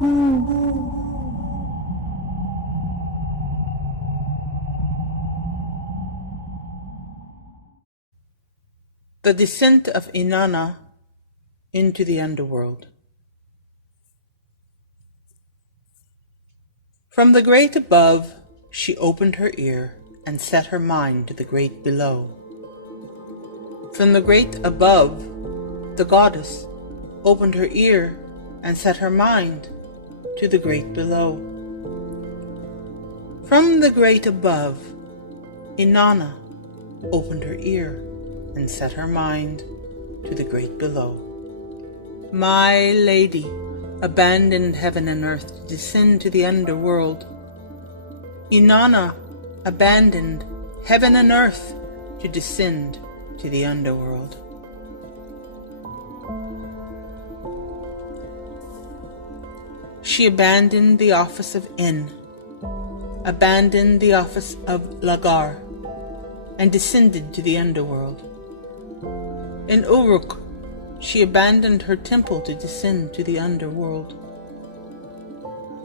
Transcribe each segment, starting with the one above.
The Descent of Inanna into the underworld. From the great above she opened her ear and set her mind to the great below. From the great above the goddess opened her ear and set her mind to the great below. From the great above Inanna opened her ear and set her mind to the great below. My lady abandoned heaven and earth to descend to the underworld. Inanna abandoned heaven and earth to descend to the underworld. She abandoned the office of inn, abandoned the office of lagar, and descended to the underworld. In Uruk, she abandoned her temple to descend to the underworld.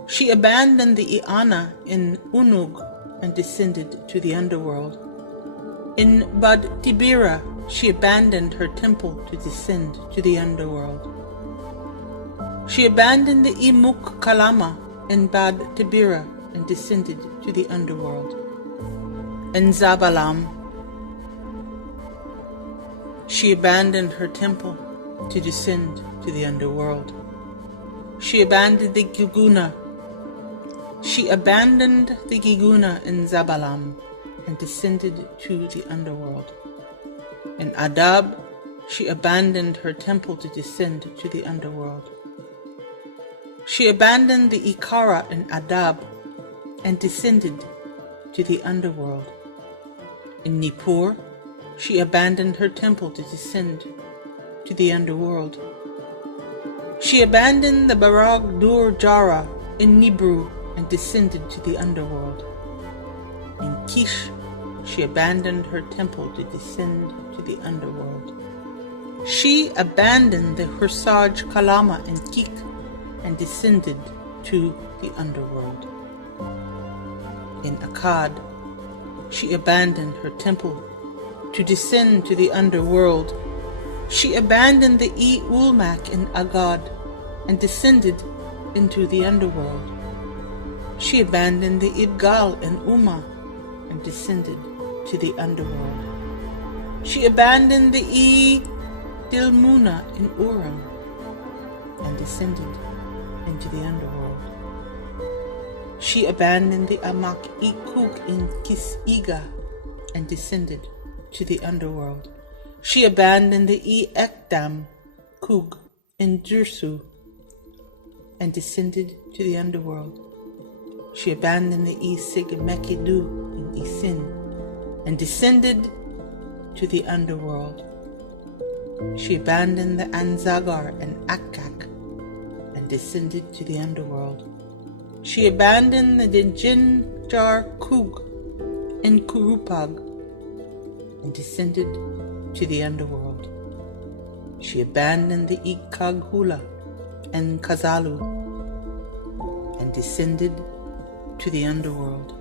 She abandoned the Iana in Unug and descended to the underworld. In Bad Tibira, she abandoned her temple to descend to the underworld. She abandoned the Imuk Kalama in Bad Tibira and descended to the underworld. In Zabalam, she abandoned her temple to descend to the underworld. She abandoned the Giguna. She abandoned the Giguna in Zabalam and descended to the underworld. In Adab, she abandoned her temple to descend to the underworld. She abandoned the Ikara in Adab and descended to the underworld. In Nippur, she abandoned her temple to descend to the underworld. She abandoned the Barag Dur Jara in Nibru and descended to the underworld. In Kish, she abandoned her temple to descend to the underworld. She abandoned the Hursaj Kalama in Kik and descended to the underworld. In Akkad, she abandoned her temple to descend to the underworld. She abandoned the Ulmak in Agad and descended into the underworld. She abandoned the Ibgal in Uma and descended to the underworld. She abandoned the Dilmuna in Urim and descended into the underworld. She abandoned the Amak Ikuk in Kisiga and descended to the underworld. She abandoned the Ekdam Kug in Dursu and descended to the underworld. She abandoned the Sig Mekidu in Isin and descended to the underworld. She abandoned the Anzagar and Akkak and descended to the underworld. She abandoned the Jinjar Kug in Kurupag and descended to the underworld. She abandoned the Ikaghula and Kazalu and descended to the underworld.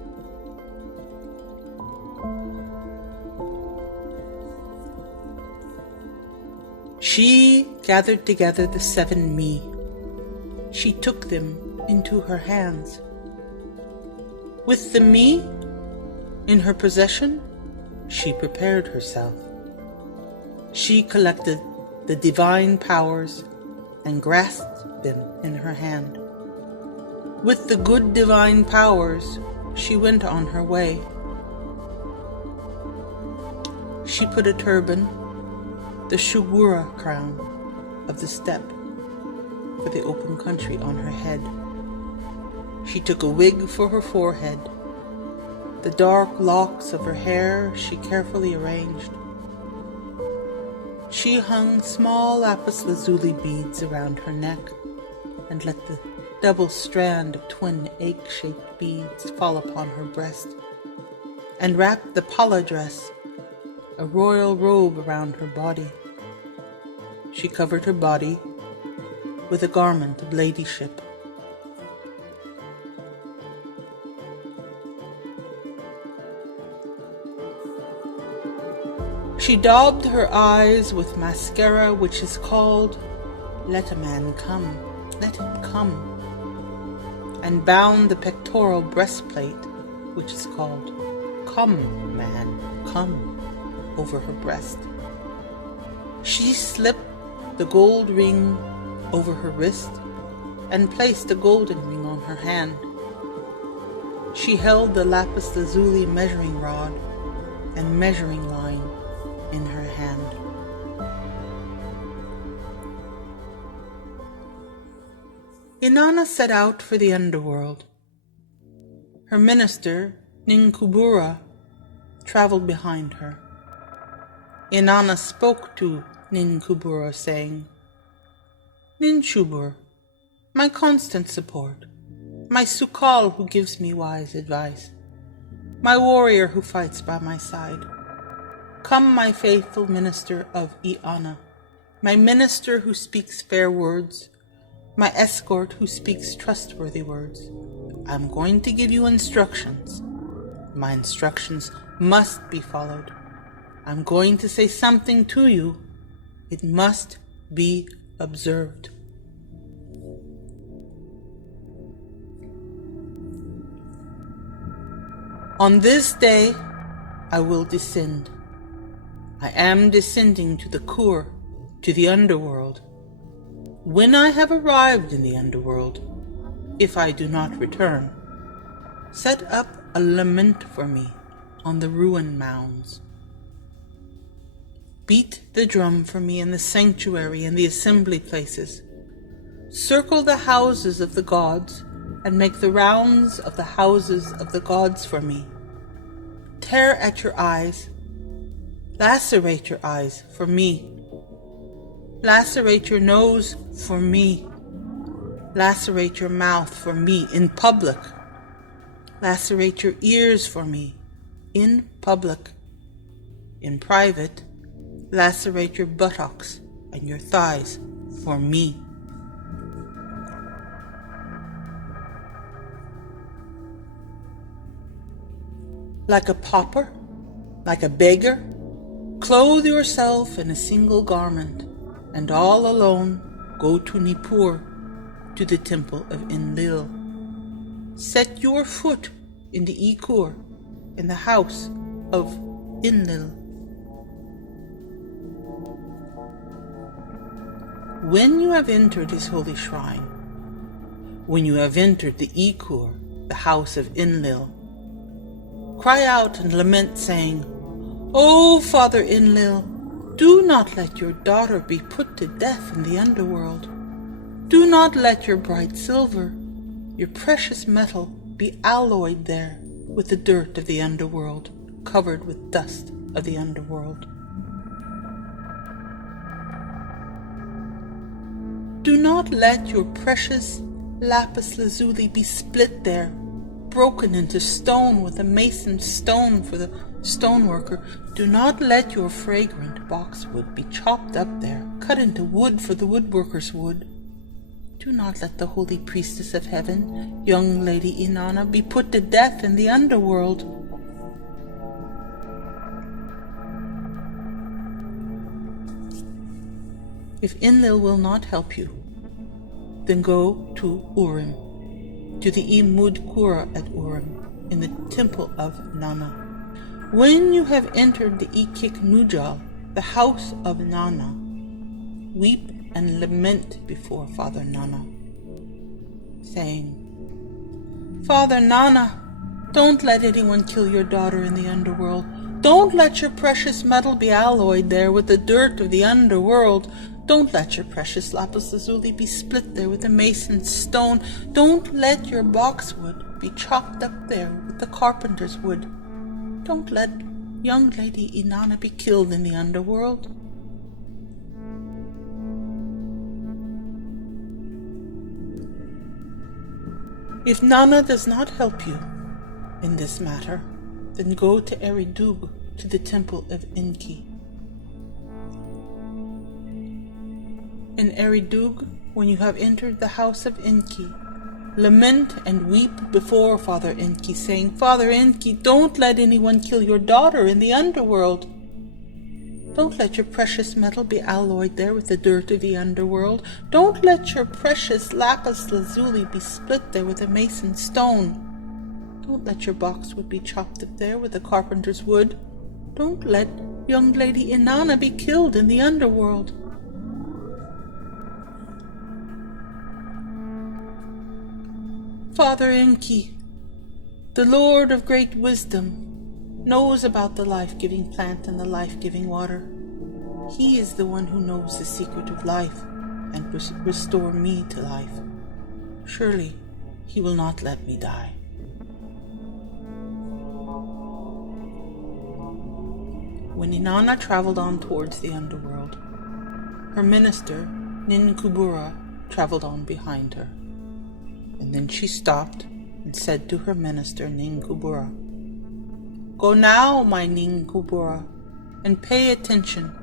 She gathered together the 7 Mi. She took them into her hands. With the Mi in her possession, she prepared herself. She collected the divine powers and grasped them in her hand. With the good divine powers, she went on her way. She put a turban, the Shugura crown of the steppe for the open country, on her head. She took a wig for her forehead. The dark locks of her hair she carefully arranged. She hung small lapis lazuli beads around her neck and let the double strand of twin egg-shaped beads fall upon her breast, and wrapped the pala dress, a royal robe, around her body. She covered her body with a garment of ladyship She daubed her eyes with mascara which is called Let a Man Come, Let Him Come, and bound the pectoral breastplate which is called Come, Man, Come, over her breast. She slipped the gold ring over her wrist and placed a golden ring on her hand. She held the lapis lazuli measuring rod and measuring line in her hand. Inanna set out for the underworld. Her minister, Ninshubur, traveled behind her. Inanna spoke to Ninshubur, saying, Ninshubur, my constant support, my sukal who gives me wise advice, my warrior who fights by my side. Come, my faithful minister of Inanna, my minister who speaks fair words, my escort who speaks trustworthy words. I'm going to give you instructions. My instructions must be followed. I'm going to say something to you. It must be observed. On this day, I will descend. I am descending to the Kur, to the underworld. When I have arrived in the underworld, if I do not return, set up a lament for me on the ruin mounds. Beat the drum for me in the sanctuary and the assembly places. Circle the houses of the gods and make the rounds of the houses of the gods for me. Tear at your eyes, lacerate your eyes for me. Lacerate your nose for me. Lacerate your mouth for me in public. Lacerate your ears for me in public. In private, lacerate your buttocks and your thighs for me. Like a pauper, like a beggar, clothe yourself in a single garment, and all alone go to Nippur, to the temple of Enlil. Set your foot in the Ikur, in the house of Enlil. When you have entered his holy shrine, when you have entered the Ikur, the house of Enlil, cry out and lament, saying, O Father Enlil, do not let your daughter be put to death in the underworld. Do not let your bright silver, your precious metal, be alloyed there with the dirt of the underworld, covered with dust of the underworld. Do not let your precious lapis lazuli be split there, broken into stone with a mason's stone for the stoneworker. Do not let your fragrant boxwood be chopped up there, cut into wood for the woodworker's wood. Do not let the holy priestess of heaven, young Lady Inanna, be put to death in the underworld. If Enlil will not help you, then go to Urim, to the Imud Kura at Urim, in the temple of Nana. When you have entered the Ikik Nujal, the house of Nana, weep and lament before Father Nana, saying, Father Nana, don't let anyone kill your daughter in the underworld. Don't let your precious metal be alloyed there with the dirt of the underworld. Don't let your precious lapis lazuli be split there with the mason's stone. Don't let your boxwood be chopped up there with the carpenter's wood. Don't let young Lady Inanna be killed in the underworld. If Nana does not help you in this matter, then go to Ereshkigal, to the temple of Enki. In Ereshkigal, when you have entered the house of Enki, lament and weep before Father Enki, saying, Father Enki, don't let anyone kill your daughter in the underworld. Don't let your precious metal be alloyed there with the dirt of the underworld. Don't let your precious lapis lazuli be split there with a mason's stone. Don't let your boxwood be chopped up there with the carpenter's wood. Don't let young Lady Inanna be killed in the underworld. Father Enki, the Lord of great wisdom, knows about the life-giving plant and the life-giving water. He is the one who knows the secret of life and will restore me to life. Surely he will not let me die. When Inanna traveled on towards the underworld, her minister, Ninshubur, traveled on behind her. And then she stopped and said to her minister, Ninshubur, "Go now, my Ninshubur, and pay attention.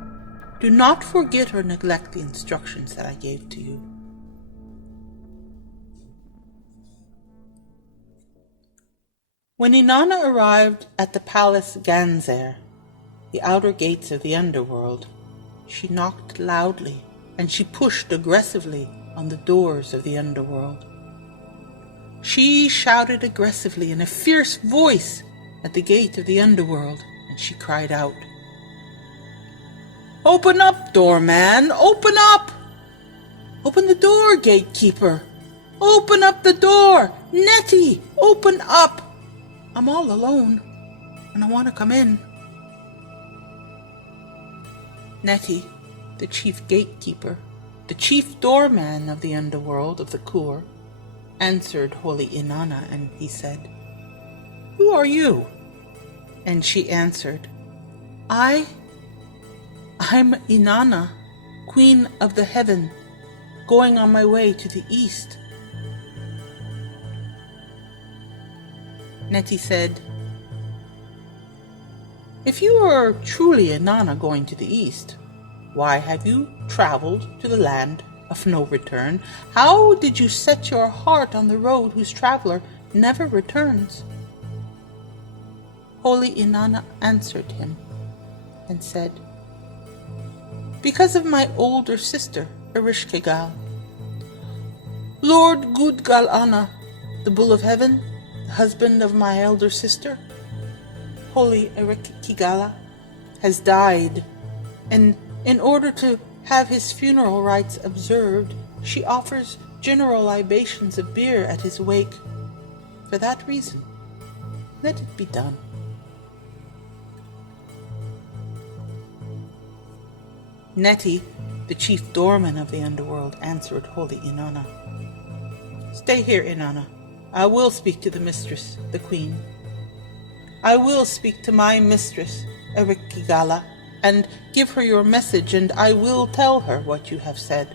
Do not forget or neglect the instructions that I gave to you." When Inanna arrived at the palace Ganzer, the outer gates of the underworld, she knocked loudly and she pushed aggressively on the doors of the underworld. She shouted aggressively in a fierce voice at the gate of the underworld, and she cried out, "Open up, doorman! Open up! Open the door, gatekeeper! Open up the door! Nettie, open up! I'm all alone, and I want to come in." Nettie, the chief gatekeeper, the chief doorman of the underworld of the Kur, answered holy Inanna, and he said, "Who are you?" And she answered, I'm Inanna, queen of the heaven, going on my way to the east." Nettie said, "If you are truly Inanna going to the east, why have you traveled to the land of no return? How did you set your heart on the road whose traveler never returns?" Holy Inanna answered him and said, "Because of my older sister, Ereshkigal. Lord Gudgal-Anna, the bull of heaven, the husband of my elder sister, holy Ereshkigal, has died, and in order to have his funeral rites observed, she offers general libations of beer at his wake. For that reason, let it be done." Nettie, the chief doorman of the underworld, answered holy Inanna, "Stay here, Inanna. I will speak to the mistress, the queen. I will speak to my mistress, Ereshkigal, and give her your message, and I will tell her what you have said."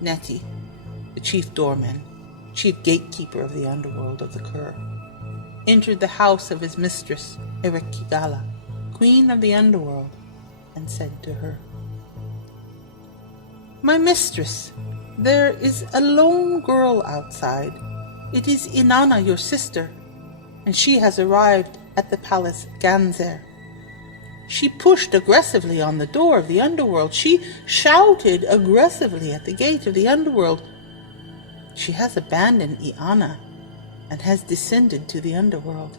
Nettie, the chief doorman, chief gatekeeper of the underworld of the Kur, entered the house of his mistress, Ereshkigal, queen of the underworld, and said to her, "My mistress, there is a lone girl outside. It is Inanna, your sister, and she has arrived at the palace Ganzer. She pushed aggressively on the door of the underworld. She shouted aggressively at the gate of the underworld. She has abandoned Inanna and has descended to the underworld.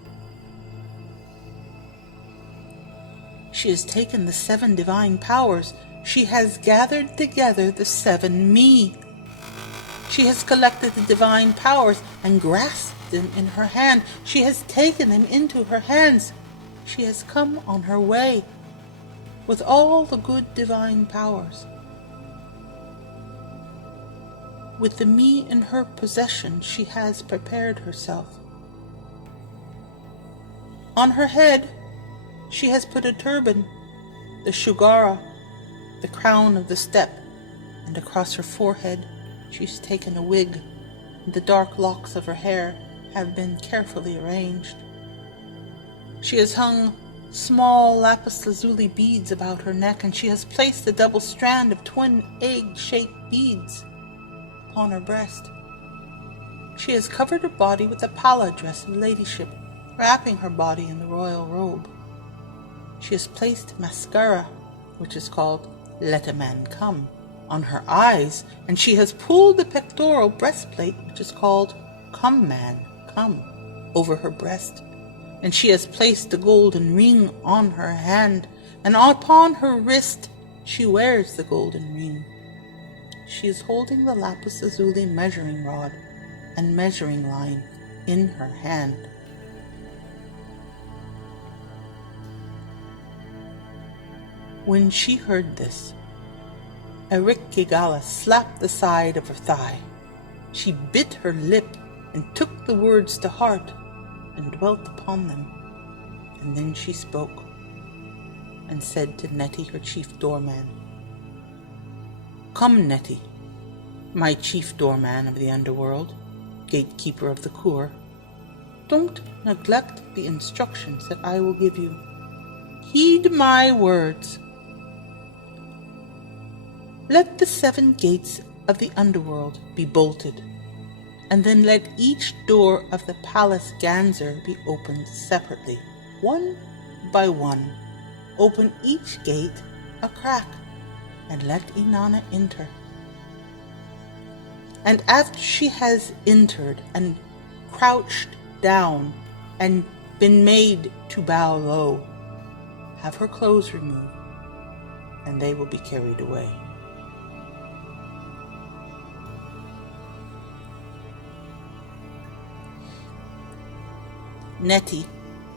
She has taken the 7 divine powers. She has gathered together the 7 me. She has collected the divine powers and grasped them in her hand. She has taken them into her hands. She has come on her way with all the good divine powers. With the me in her possession, she has prepared herself. On her head, she has put a turban, the shugara, the crown of the steppe, and across her forehead she's taken a wig, and the dark locks of her hair have been carefully arranged. She has hung small lapis lazuli beads about her neck, and she has placed a double strand of twin egg-shaped beads upon her breast. She has covered her body with a palla dress of ladyship, wrapping her body in the royal robe. She has placed mascara, which is called Let a Man Come, on her eyes, and she has pulled the pectoral breastplate, which is called Come Man, Come, over her breast, and she has placed the golden ring on her hand, and upon her wrist she wears the golden ring. She is holding the lapis lazuli measuring rod and measuring line in her hand. When she heard this, Ereshkigal slapped the side of her thigh. She bit her lip and took the words to heart and dwelt upon them. And then she spoke and said to Neti, her chief doorman, "Come, Neti, my chief doorman of the underworld, gatekeeper of the Kur, don't neglect the instructions that I will give you. Heed my words. Let the 7 gates of the underworld be bolted, and then let each door of the palace Ganzer be opened separately, one by one. Open each gate a crack, and let Inanna enter. And after she has entered and crouched down and been made to bow low, have her clothes removed, and they will be carried away." Neti,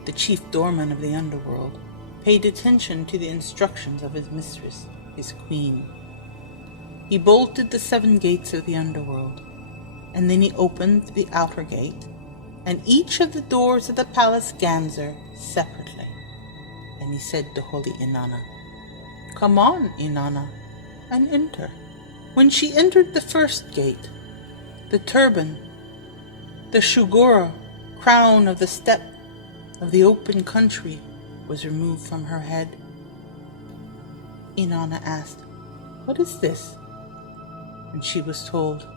the chief doorman of the underworld, paid attention to the instructions of his mistress, his queen. He bolted the 7 gates of the underworld, and then he opened the outer gate, and each of the doors of the palace Ganzer separately. And he said to holy Inanna, "Come on, Inanna, and enter." When she entered the first gate, the turban, the shugura, crown of the steppe of the open country, was removed from her head. Inanna asked, "What is this?" And she was told,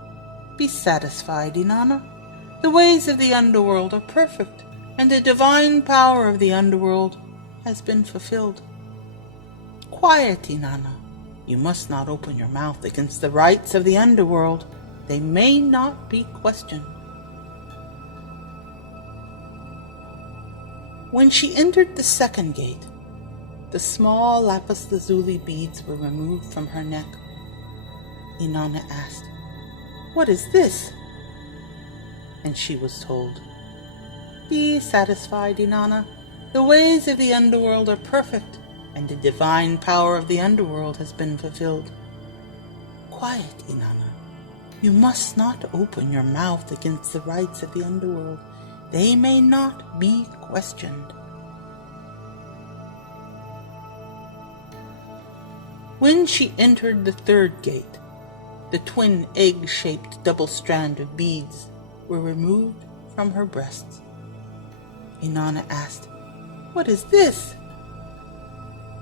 "Be satisfied, Inanna. The ways of the underworld are perfect, and the divine power of the underworld has been fulfilled. Quiet, Inanna. You must not open your mouth against the rights of the underworld. They may not be questioned." When she entered the second gate, the small lapis lazuli beads were removed from her neck. Inanna asked, "What is this?" And she was told, "Be satisfied, Inanna. The ways of the underworld are perfect, and the divine power of the underworld has been fulfilled. Quiet, Inanna. You must not open your mouth against the rights of the underworld. They may not be questioned." When she entered the third gate, the twin egg-shaped double strand of beads were removed from her breasts. Inanna asked, "What is this?"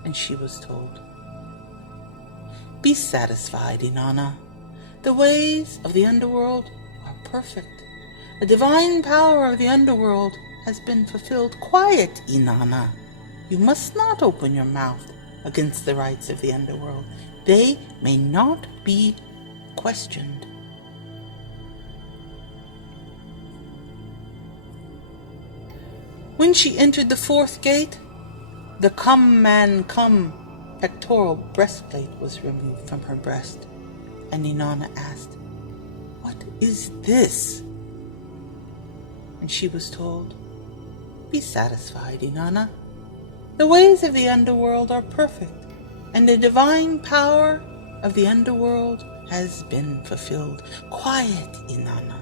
And she was told, "Be satisfied, Inanna. The ways of the underworld are perfect. The divine power of the underworld has been fulfilled. Quiet, Inanna. You must not open your mouth against the rights of the underworld. They may not be questioned." When she entered the fourth gate, the Come Man Come pectoral breastplate was removed from her breast, and Inanna asked, "What is this?" And she was told, "Be satisfied, Inanna. The ways of the underworld are perfect, and the divine power of the underworld has been fulfilled. Quiet, Inanna.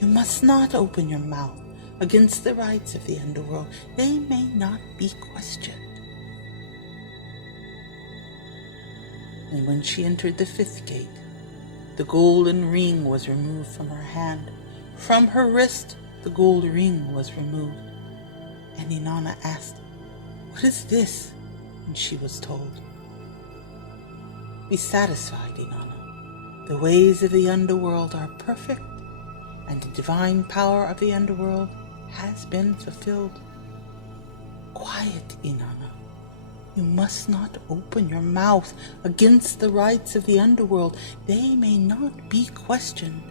You must not open your mouth against the rights of the underworld. They may not be questioned." And when she entered the fifth gate, the golden ring was removed from her hand. From her wrist, the gold ring was removed. And Inanna asked, "What is this?" And she was told, "Be satisfied, Inanna. The ways of the underworld are perfect, and the divine power of the underworld has been fulfilled. Quiet, Inanna. You must not open your mouth against the rights of the underworld. They may not be questioned.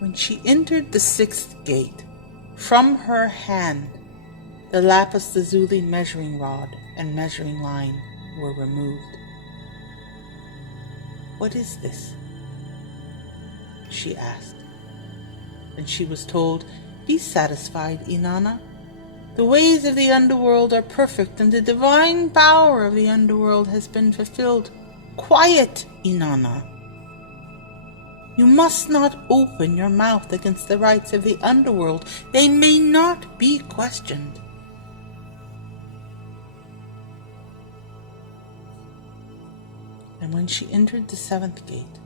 When she entered the 6th gate, from her hand the lapis lazuli measuring rod and measuring line were removed. "What is this?" she asked. And she was told, "Be satisfied, Inanna. The ways of the underworld are perfect, and the divine power of the underworld has been fulfilled. Quiet, Inanna. You must not open your mouth against the rights of the underworld. They may not be questioned." And when she entered the 7th gate,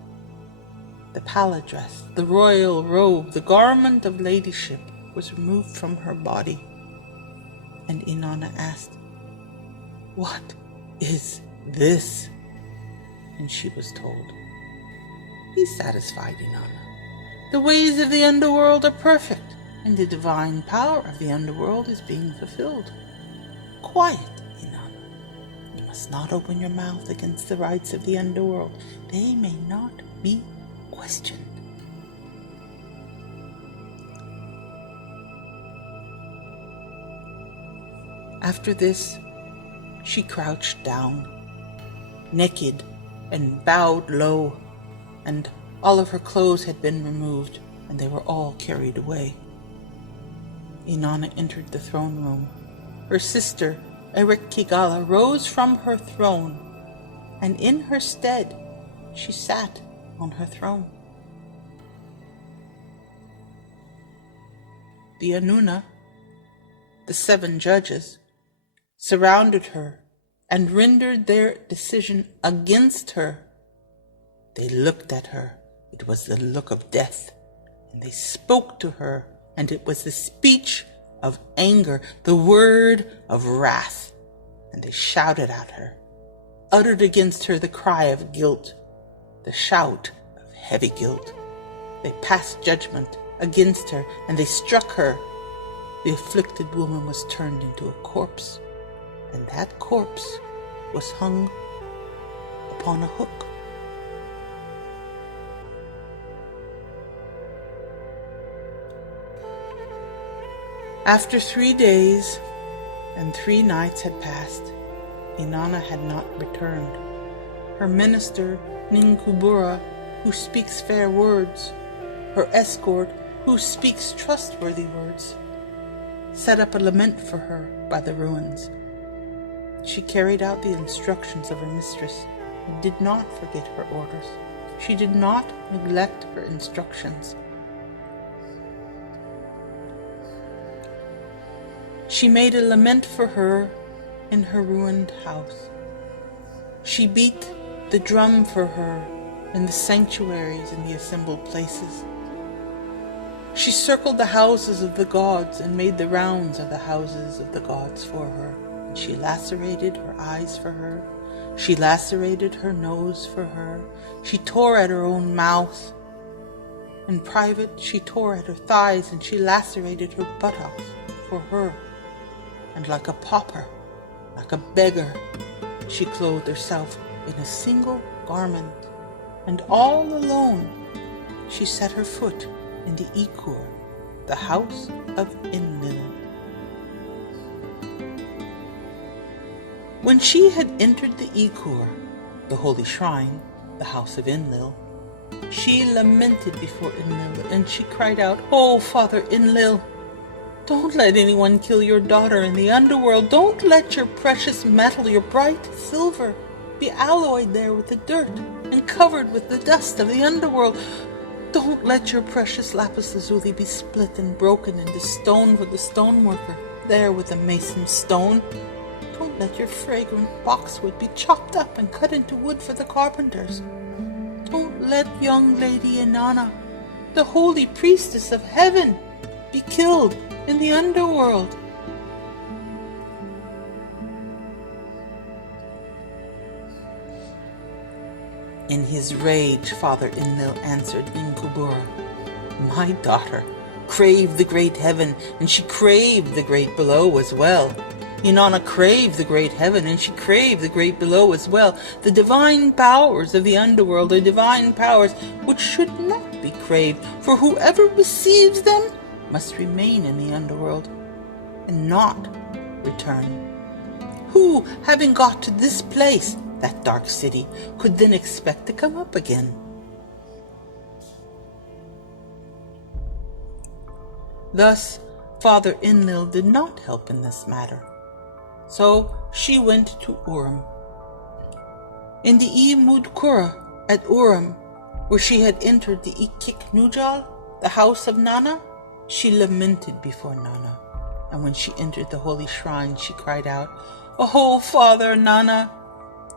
the palace dress, the royal robe, the garment of ladyship was removed from her body. And Inanna asked, "What is this?" And she was told, "Be satisfied, Inanna. The ways of the underworld are perfect, and the divine power of the underworld is being fulfilled. Quiet, Inanna. You must not open your mouth against the rights of the underworld. They may not be questioned." After this, she crouched down, naked and bowed low, and all of her clothes had been removed, and they were all carried away. Inanna entered the throne room. Her sister, Ereshkigal, rose from her throne, and in her stead she sat on her throne. The Anuna, the 7 judges, surrounded her and rendered their decision against her. They looked at her. It was the look of death. And they spoke to her, and it was the speech of anger, the word of wrath. And they shouted at her, uttered against her the cry of guilt, the shout of heavy guilt. They passed judgment against her, and they struck her. The afflicted woman was turned into a corpse, and that corpse was hung upon a hook. After 3 days and 3 nights had passed, Inanna had not returned. Her minister, Ninshubur, who speaks fair words, her escort, who speaks trustworthy words, set up a lament for her by the ruins. She carried out the instructions of her mistress and did not forget her orders. She did not neglect her instructions. She made a lament for her in her ruined house. She beat the drum for her in the sanctuaries and the assembled places. She circled the houses of the gods and made the rounds of the houses of the gods for her. And she lacerated her eyes for her. She lacerated her nose for her. She tore at her own mouth. In private, she tore at her thighs, and she lacerated her buttocks for her. And like a pauper, like a beggar, she clothed herself in a single garment, and all alone she set her foot in the Ekur, the house of Enlil. When she had entered the Ekur, the holy shrine, the house of Enlil, she lamented before Enlil, and she cried out, "Oh, Father Enlil, don't let anyone kill your daughter in the underworld. Don't let your precious metal, your bright silver, be alloyed there with the dirt and covered with the dust of the underworld. Don't let your precious lapis lazuli be split and broken into stone for the stoneworker, there with the mason's stone. Don't let your fragrant boxwood be chopped up and cut into wood for the carpenters. Don't let young Lady Inanna, the holy priestess of heaven, be killed in the underworld." In his rage, Father Enlil answered Ninshubur, "My daughter craved the great heaven, and she craved the great below as well. Inana craved the great heaven, and she craved the great below as well. The divine powers of the underworld are divine powers which should not be craved, for whoever receives them must remain in the underworld and not return. Who, having got to this place, that dark city, could then expect to come up again?" Thus, Father Enlil did not help in this matter. So she went to Urim. In the Mudkura at Urim, where she had entered the Ikik-Nujal, the house of Nana, she lamented before Nana. And when she entered the holy shrine, she cried out, "Oh, Father Nana,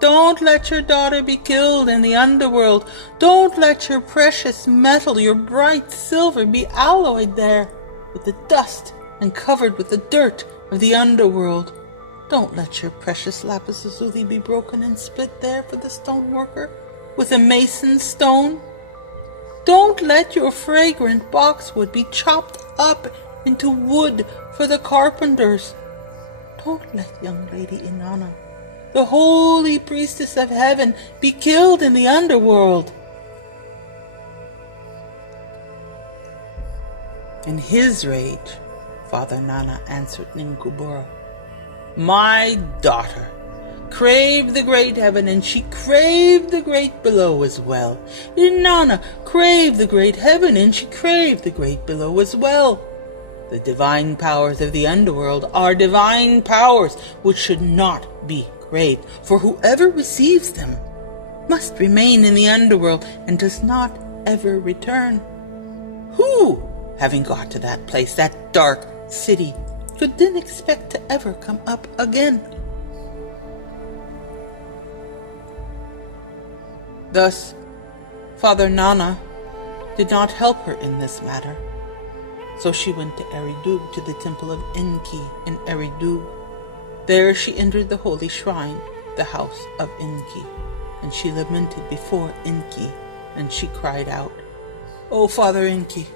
don't let your daughter be killed in the underworld. Don't let your precious metal, your bright silver, be alloyed there with the dust and covered with the dirt of the underworld. Don't let your precious lapis lazuli be broken and split there for the stoneworker with a mason's stone. Don't let your fragrant boxwood be chopped up into wood for the carpenters. Don't let young Lady Inana, the holy priestess of heaven, be killed in the underworld." In his rage, Father Nana answered Ninshubur, "My daughter craved the great heaven, and she craved the great below as well. Inana craved the great heaven, and she craved the great below as well. The divine powers of the underworld are divine powers which should not be craved, for whoever receives them must remain in the underworld and does not ever return. Who, having got to that place, that dark city, could then expect to ever come up again?" Thus, Father Nana did not help her in this matter. So she went to Eridu, to the temple of Enki in Eridu. There she entered the holy shrine, the house of Enki, and she lamented before Enki, and she cried out, "Oh, Father Enki,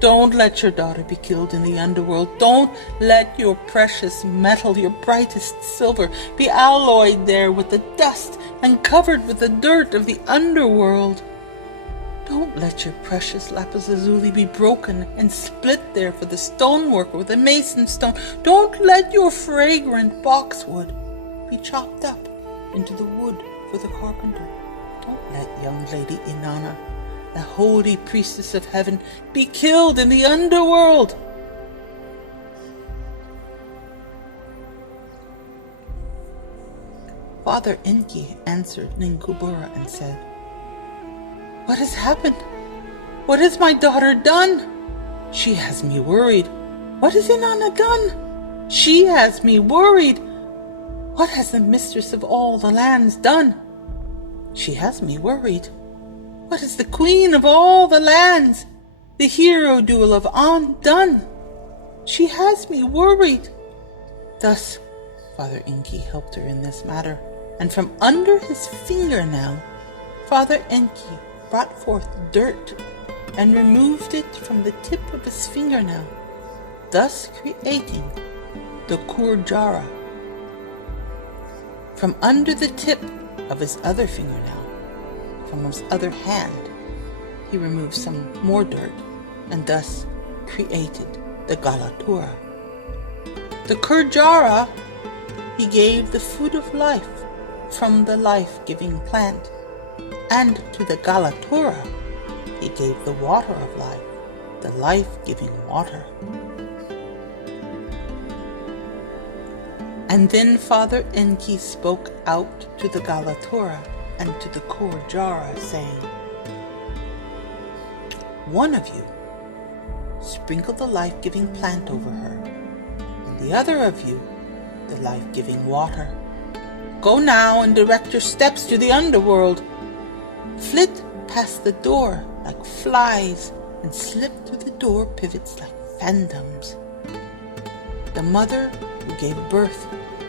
don't let your daughter be killed in the underworld. Don't let your precious metal, your brightest silver, be alloyed there with the dust and covered with the dirt of the underworld. Don't let your precious lapis lazuli be broken and split there for the stoneworker with a mason's stone. Don't let your fragrant boxwood be chopped up into the wood for the carpenter. Don't let young Lady Inana, the holy priestess of heaven, be killed in the underworld." Father Enki answered Ninshubur and said, "What has happened? What has my daughter done? She has me worried. What has Inanna done? She has me worried. What has the mistress of all the lands done? She has me worried. What has the queen of all the lands, the hero duel of An, done? She has me worried." Thus, Father Enki helped her in this matter, and from under his fingernail, Father Enki brought forth dirt and removed it from the tip of his fingernail, thus creating the Kurjara. From under the tip of his other fingernail, from his other hand, he removed some more dirt and thus created the Galatura. The Kurjara he gave the food of life from the life-giving plant, and to the Galatura he gave the water of life, the life-giving water. And then Father Enki spoke out to the Galatura and to the Kurjara, saying, "One of you sprinkle the life-giving plant over her, and the other of you the life-giving water. Go now and direct your steps to the underworld. Flit past the door like flies and slip through the door pivots like phantoms. The mother who gave birth,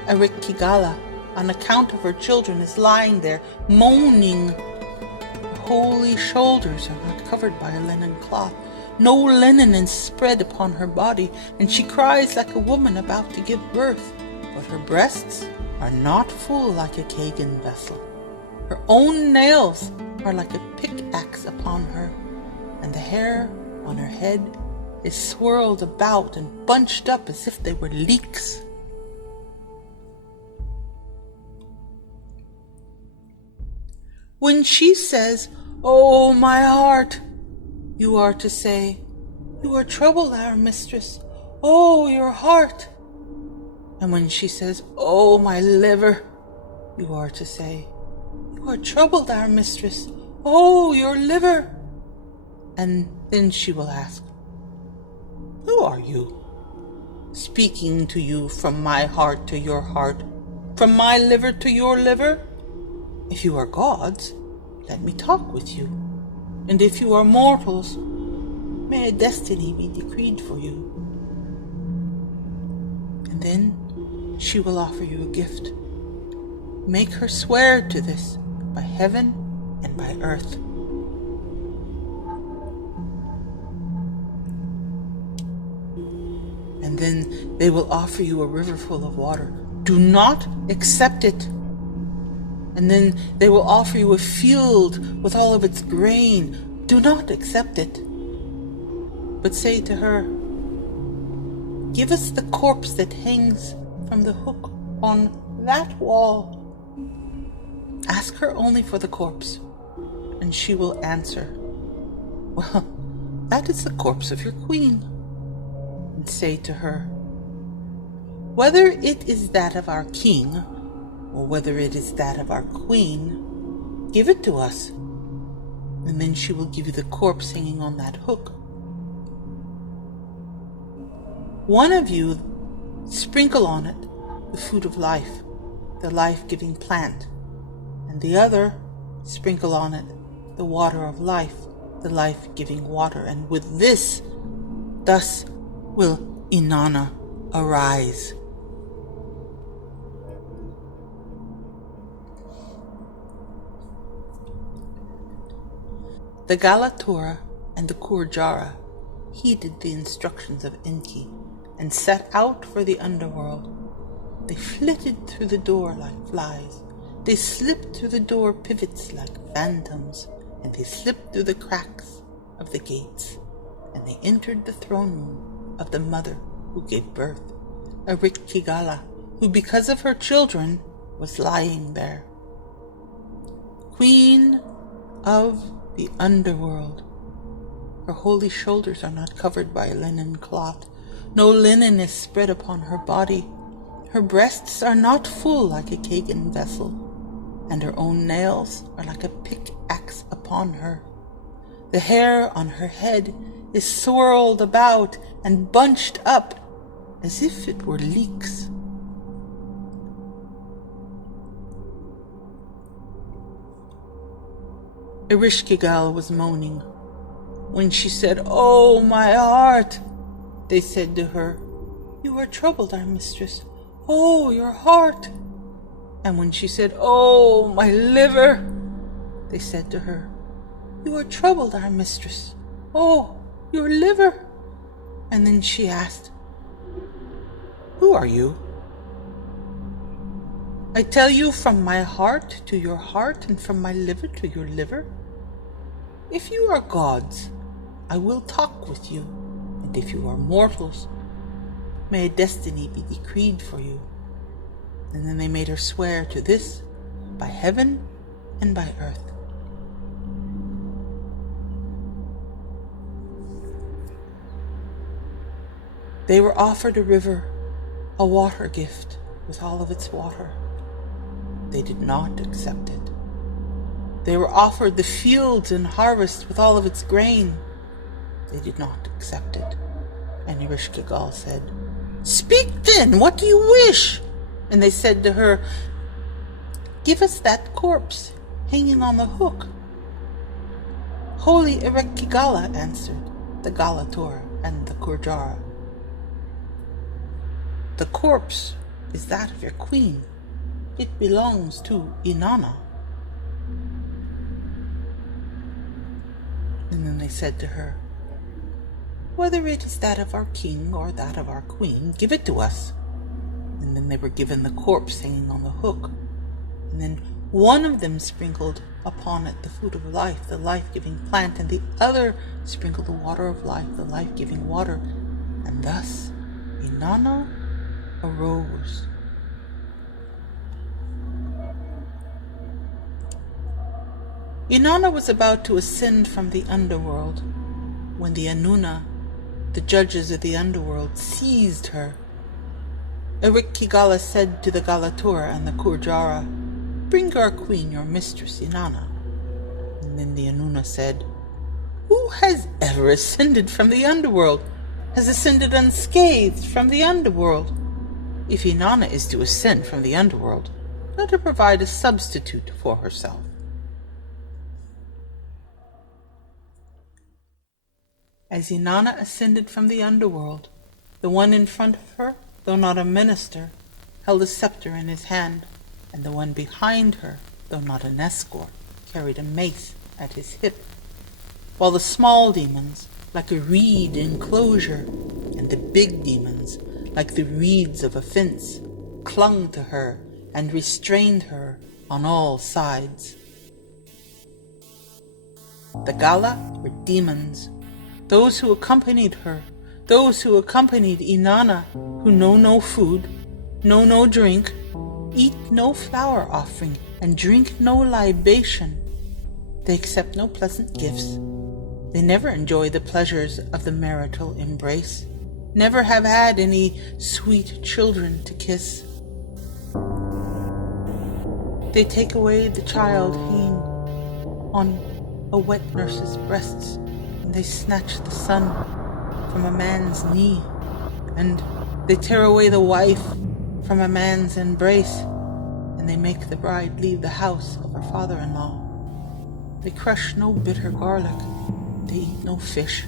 Ereshkigal, on account of her children, is lying there moaning. holy shoulders are not covered by a linen cloth. No linen is spread upon her body, and she cries like a woman about to give birth. But her breasts are not full like a kagan vessel. Her own nails are like a pickaxe upon her, and the hair on her head is swirled about and bunched up as if they were leeks. When she says, "Oh, my heart," you are to say, "You are troubled, our mistress. Oh, your heart." And when she says, "Oh, my liver," you are to say, "You are troubled, our mistress. Oh, your liver." And then she will ask, "Who are you?" Speaking to you from my heart to your heart, from my liver to your liver. If you are gods, let me talk with you. And if you are mortals, may a destiny be decreed for you. And then she will offer you a gift. Make her swear to this by heaven and by earth. And then they will offer you a river full of water. Do not accept it. And then they will offer you a field with all of its grain. Do not accept it. But say to her, "Give us the corpse that hangs from the hook on that wall." Ask her only for the corpse, and she will answer, "Well, that is the corpse of your queen." And say to her, "Whether it is that of our king, or whether it is that of our queen, give it to us." And then she will give you the corpse hanging on that hook. One of you sprinkle on it the food of life, the life-giving plant, and the other sprinkle on it the water of life, the life-giving water. And with this, thus will Inanna arise. The Galatura and the Kurjara heeded the instructions of Enki and set out for the underworld. They flitted through the door like flies. They slipped through the door pivots like phantoms, and they slipped through the cracks of the gates, and they entered the throne room of the mother who gave birth, Ereshkigal, who because of her children was lying there. Queen of the underworld. Her holy shoulders are not covered by a linen cloth. No linen is spread upon her body. Her breasts are not full like a kagan vessel, and her own nails are like a pickaxe upon her. The hair on her head is swirled about and bunched up as if it were leeks. Ereshkigal was moaning. When she said, "Oh, my heart," they said to her, "You are troubled, our mistress. Oh, your heart." And when she said, "Oh, my liver," they said to her, "You are troubled, our mistress. Oh, your liver." And then she asked, "Who are you?" "I tell you from my heart to your heart and from my liver to your liver. If you are gods, I will talk with you, and if you are mortals, may a destiny be decreed for you." And then they made her swear to this by heaven and by earth. They were offered a river, a water gift with all of its water. They did not accept it. They were offered the fields and harvest with all of its grain. They did not accept it. And Ereshkigal said, "Speak then, what do you wish?" And they said to her, "Give us that corpse hanging on the hook." Holy Ereshkigal answered the Galatura and the Kurjara, "The corpse is that of your queen. It belongs to Inanna." And then they said to her, "Whether it is that of our king or that of our queen, give it to us." And then they were given the corpse hanging on the hook. And then one of them sprinkled upon it the food of life, the life-giving plant, and the other sprinkled the water of life, the life-giving water. And thus Inanna arose. Inanna was about to ascend from the underworld when the Anuna, the judges of the underworld, seized her. Ereshkigal said to the Galatura and the Kurjara, "Bring our queen, your mistress, Inanna." And then the Anuna said, "Who has ever ascended from the underworld, has ascended unscathed from the underworld? If Inanna is to ascend from the underworld, let her provide a substitute for herself." As Inanna ascended from the underworld, the one in front of her, though not a minister, held a scepter in his hand, and the one behind her, though not an escort, carried a mace at his hip, while the small demons, like a reed enclosure, and the big demons, like the reeds of a fence, clung to her and restrained her on all sides. The Gala were demons, those who accompanied her, those who accompanied Inanna, who know no food, know no drink, eat no flower offering, and drink no libation. They accept no pleasant gifts. They never enjoy the pleasures of the marital embrace, never have had any sweet children to kiss. They take away the child hanging on a wet nurse's breasts, and they snatch the son from a man's knee, and they tear away the wife from a man's embrace, and they make the bride leave the house of her father-in-law. They crush no bitter garlic, they eat no fish,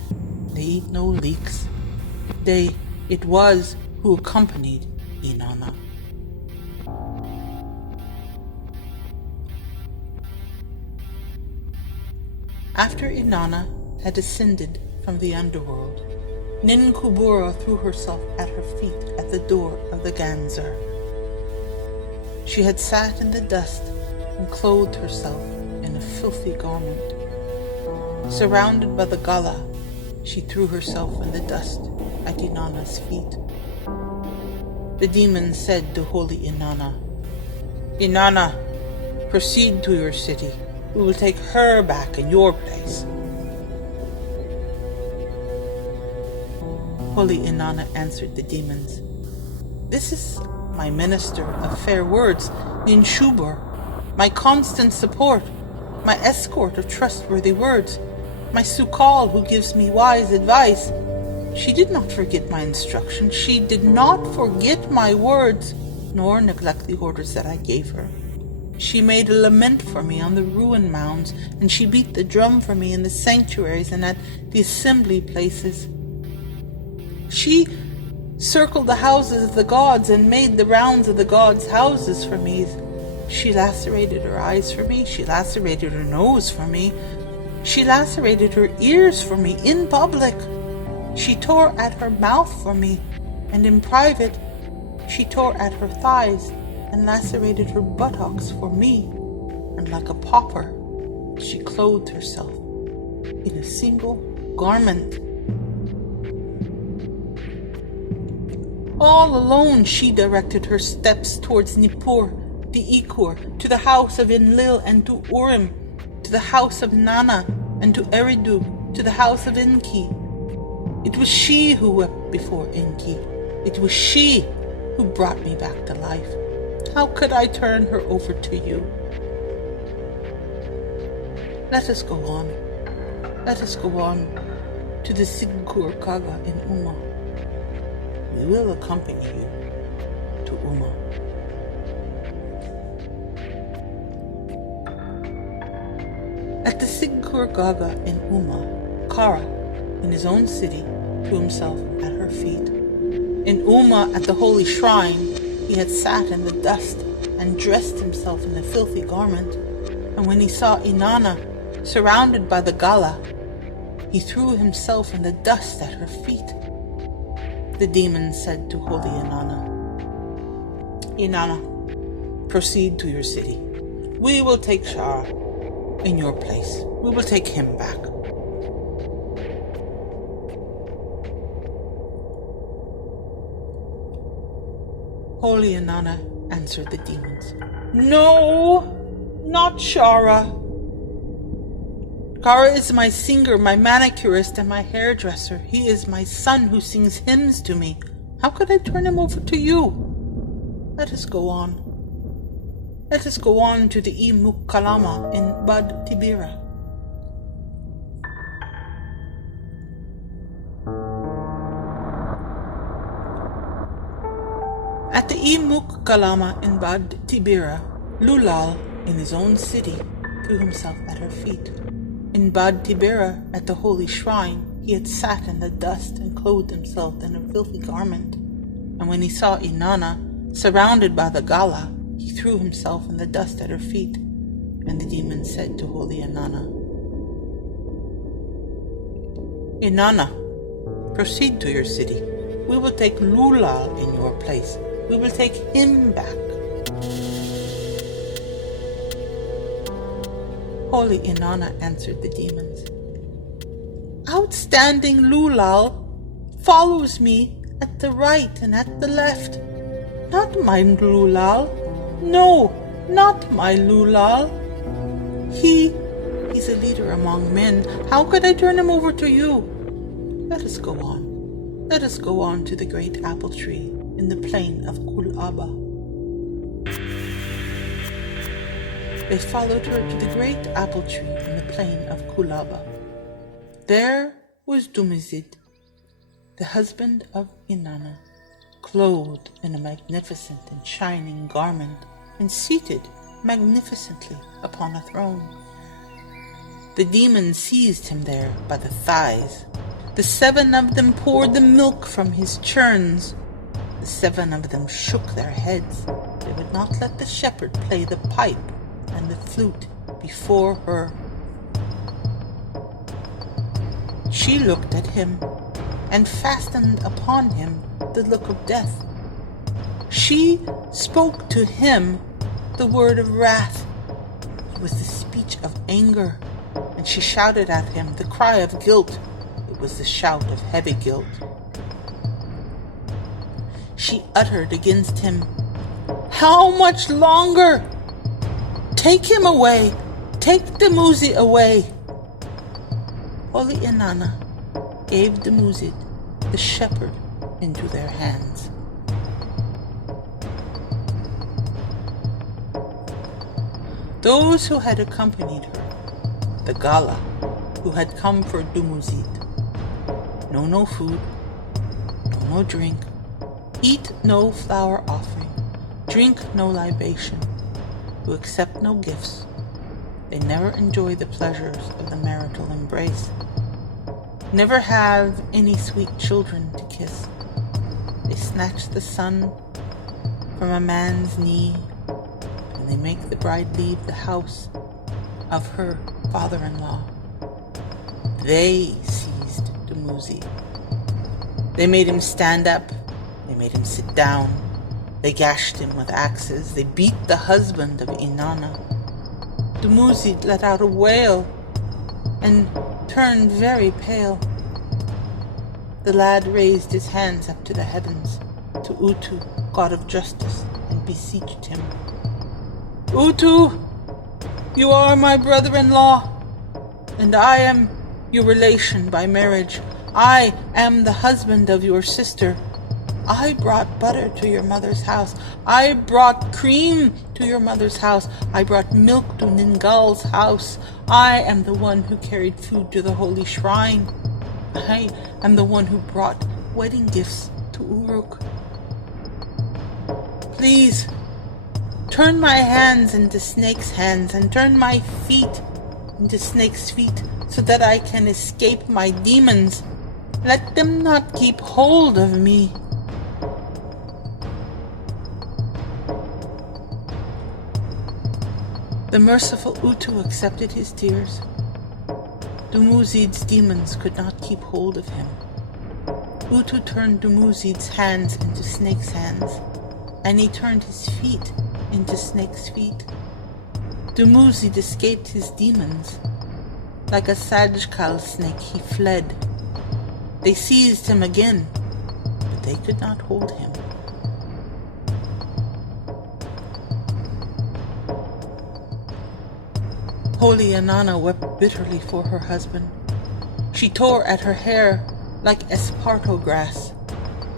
they eat no leeks. It was who accompanied Inanna. After Inanna had ascended from the underworld, Ninshubur threw herself at her feet at the door of the Ganzer. She had sat in the dust and clothed herself in a filthy garment. Surrounded by the Gala, she threw herself in the dust at Inanna's feet. The demon said to holy Inanna, "Inanna, proceed to your city. We will take her back in your place." Holy Inanna answered the demons, "This is my minister of fair words, Ninshubur, my constant support, my escort of trustworthy words, my Sukal who gives me wise advice. She did not forget my instruction. She did not forget my words, nor neglect the orders that I gave her. She made a lament for me on the ruin mounds, and she beat the drum for me in the sanctuaries and at the assembly places. She circled the houses of the gods and made the rounds of the gods' houses for me. She lacerated her eyes for me. She lacerated her nose for me. She lacerated her ears for me in public. She tore at her mouth for me, and in private she tore at her thighs and lacerated her buttocks for me, and like a pauper she clothed herself in a single garment. All alone she directed her steps towards Nippur, the Ikur, to the house of Enlil and to Urim, to the house of Nana and to Eridug, to the house of Enki. It was she who wept before Enki. It was she who brought me back to life. How could I turn her over to you? Let us go on. Let us go on to the Sigkur Kaga in Uma. We will accompany you to Uma. At the Sigkur Gaga in Uma, Kara, in his own city, threw himself at her feet. In Uma, at the holy shrine, he had sat in the dust and dressed himself in a filthy garment. And when he saw Inanna surrounded by the Gala, he threw himself in the dust at her feet. The demon said to holy Inanna, "Inanna, proceed to your city. We will take Shara in your place. We will take him back." Holy Inanna answered the demons, "No, not Shara. Kara is my singer, my manicurist, and my hairdresser. He is my son who sings hymns to me. How could I turn him over to you? Let us go on. Let us go on to the Kalama in Bad Tibira." At the Kalama in Bad Tibira, Lulal, in his own city, threw himself at her feet. In Bad Tibira, at the holy shrine, he had sat in the dust and clothed himself in a filthy garment. And when he saw Inanna surrounded by the Gala, he threw himself in the dust at her feet. And the demon said to holy Inanna, "Inanna, proceed to your city. We will take Lulal in your place. We will take him back." Holy Inanna answered the demons, "Outstanding Lulal follows me at the right and at the left. Not my Lulal. No, not my Lulal. He's a leader among men. How could I turn him over to you? Let us go on. Let us go on to the great apple tree in the plain of Kulaba." They followed her to the great apple tree in the plain of Kulaba. There was Dumuzid, the husband of Inanna, clothed in a magnificent and shining garment, and seated magnificently upon a throne. The demons seized him there by the thighs. The 7 of them poured the milk from his churns. The 7 of them shook their heads. They would not let the shepherd play the pipe and the flute before her. She looked at him and fastened upon him the look of death. She spoke to him the word of wrath. It was the speech of anger, and she shouted at him the cry of guilt. It was the shout of heavy guilt. She uttered against him, "How much longer? Take him away! Take Dumuzid away!" Holy Inanna gave Dumuzid, the shepherd, into their hands. Those who had accompanied her, the Gala, who had come for Dumuzid, no food, no drink, eat no flour offering, drink no libation, who accept no gifts. They never enjoy the pleasures of the marital embrace, never have any sweet children to kiss. They snatch the son from a man's knee, and they make the bride leave the house of her father-in-law. They seized Dumuzid. They made him stand up. They made him sit down. They gashed him with axes. They beat the husband of Inanna. Dumuzid let out a wail and turned very pale. The lad raised his hands up to the heavens, to Utu, god of justice, and beseeched him. "Utu, you are my brother-in-law, and I am your relation by marriage. I am the husband of your sister. I brought butter to your mother's house. I brought cream to your mother's house. I brought milk to Ningal's house. I am the one who carried food to the holy shrine. I am the one who brought wedding gifts to Uruk. Please, turn my hands into snake's hands and turn my feet into snake's feet so that I can escape my demons. Let them not keep hold of me." The merciful Utu accepted his tears. Dumuzid's demons could not keep hold of him. Utu turned Dumuzid's hands into snake's hands, and he turned his feet into snake's feet. Dumuzid escaped his demons. Like a Ereshkigal snake, he fled. They seized him again, but they could not hold him. Holy Inanna wept bitterly for her husband. She tore at her hair like esparto grass.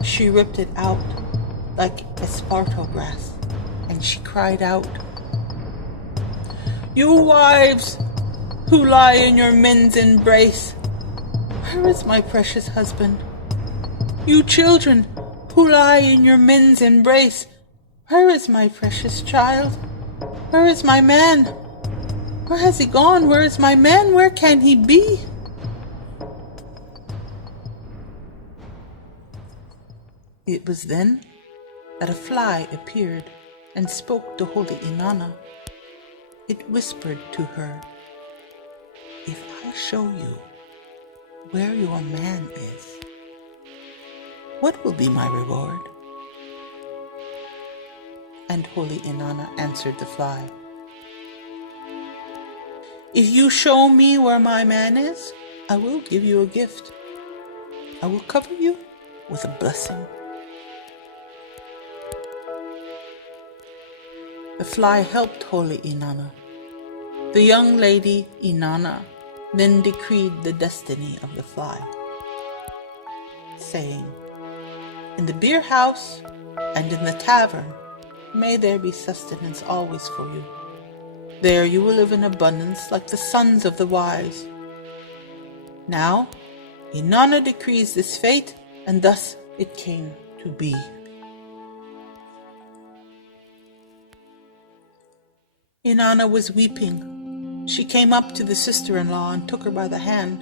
She ripped it out like esparto grass, and she cried out, "You wives who lie in your men's embrace, where is my precious husband? You children who lie in your men's embrace, where is my precious child? Where is my man? Where has he gone? Where is my man? Where can he be?" It was then that a fly appeared and spoke to holy Inanna. It whispered to her, "If I show you where your man is, what will be my reward?" And holy Inanna answered the fly, "If you show me where my man is, I will give you a gift. I will cover you with a blessing." The fly helped holy Inanna. The young lady Inanna then decreed the destiny of the fly, saying, "In the beer house and in the tavern, may there be sustenance always for you. There you will live in abundance like the sons of the wise." Now, Inanna decrees this fate, and thus it came to be. Inanna was weeping. She came up to the sister-in-law and took her by the hand.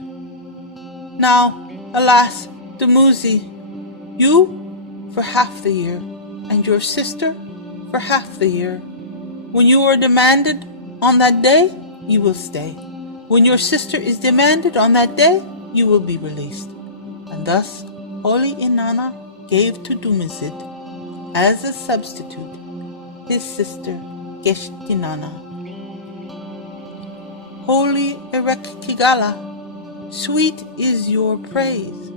"Now, alas, Dumuzid, you for half the year, and your sister for half the year. When you are demanded on that day, you will stay. When your sister is demanded on that day, you will be released." And thus, holy Inanna gave to Dumuzid, as a substitute, his sister Inana. Holy Ereshkigal, sweet is your praise.